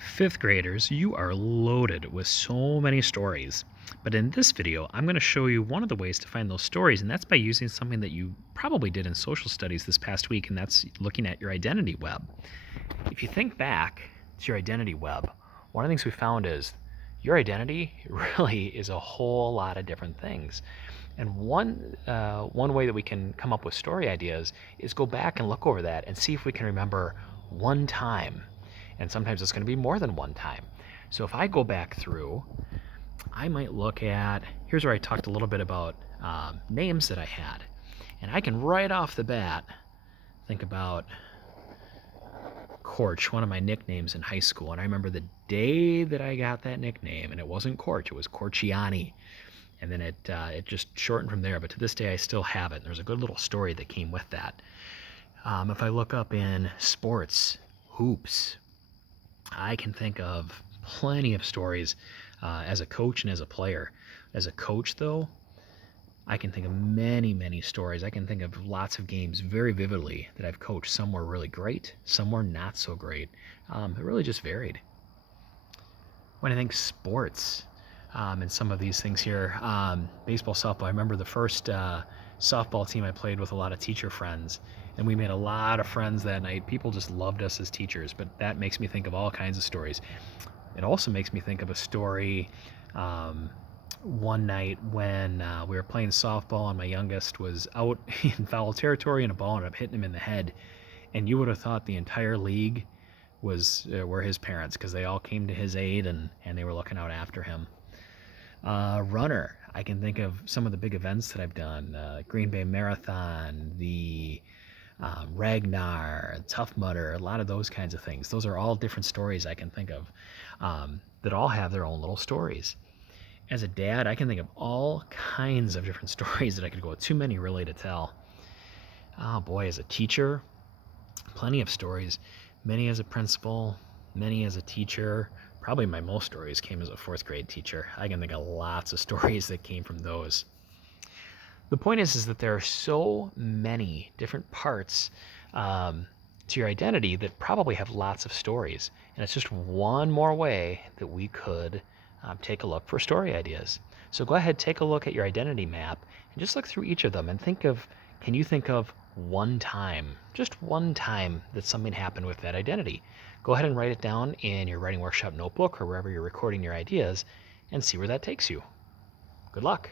Fifth graders, you are loaded with so many stories. But in this video, I'm going to show you one of the ways to find those stories, and that's by using something that you probably did in social studies this past week, and that's looking at your identity web. If you think back to your identity web, one of the things we found is your identity really is a whole lot of different things. And one way that we can come up with story ideas is go back and look over that and see if we can remember one time. And sometimes it's going to be more than one time. So if I go back through, I might look at, here's where I talked a little bit about names that I had. And I can right off the bat think about Corch, one of my nicknames in high school. And I remember the day that I got that nickname, and it wasn't Corch, it was Corciani. And then it just shortened from there. But to this day, I still have it. And there's a good little story that came with that. If I look up in sports, hoops, I can think of plenty of stories as a coach and as a player. As a coach, though, I can think of many, many stories. I can think of lots of games very vividly that I've coached. Some were really great, some were not so great. It really just varied. When I think sports, and some of these things here, baseball, softball, I remember the first softball team I played with a lot of teacher friends, and we made a lot of friends that night. People just loved us as teachers, but that makes me think of all kinds of stories. It also makes me think of a story one night when we were playing softball and my youngest was out in foul territory and a ball ended up hitting him in the head, and you would have thought the entire league were his parents, because they all came to his aid and they were looking out after him. Runner, I can think of some of the big events that I've done, Green Bay Marathon, the Ragnar, Tough Mudder, a lot of those kinds of things. Those are all different stories I can think of that all have their own little stories. As a dad, I can think of all kinds of different stories that I could go, too many really to tell. Oh boy, as a teacher, plenty of stories, many as a principal, many as a teacher. Probably my most stories came as a fourth grade teacher. I can think of lots of stories that came from those. The point is that there are so many different parts to your identity that probably have lots of stories. And it's just one more way that we could take a look for story ideas. So go ahead, take a look at your identity map and just look through each of them and can you think of one time, just one time that something happened with that identity? Go ahead and write it down in your writing workshop notebook or wherever you're recording your ideas and see where that takes you. Good luck.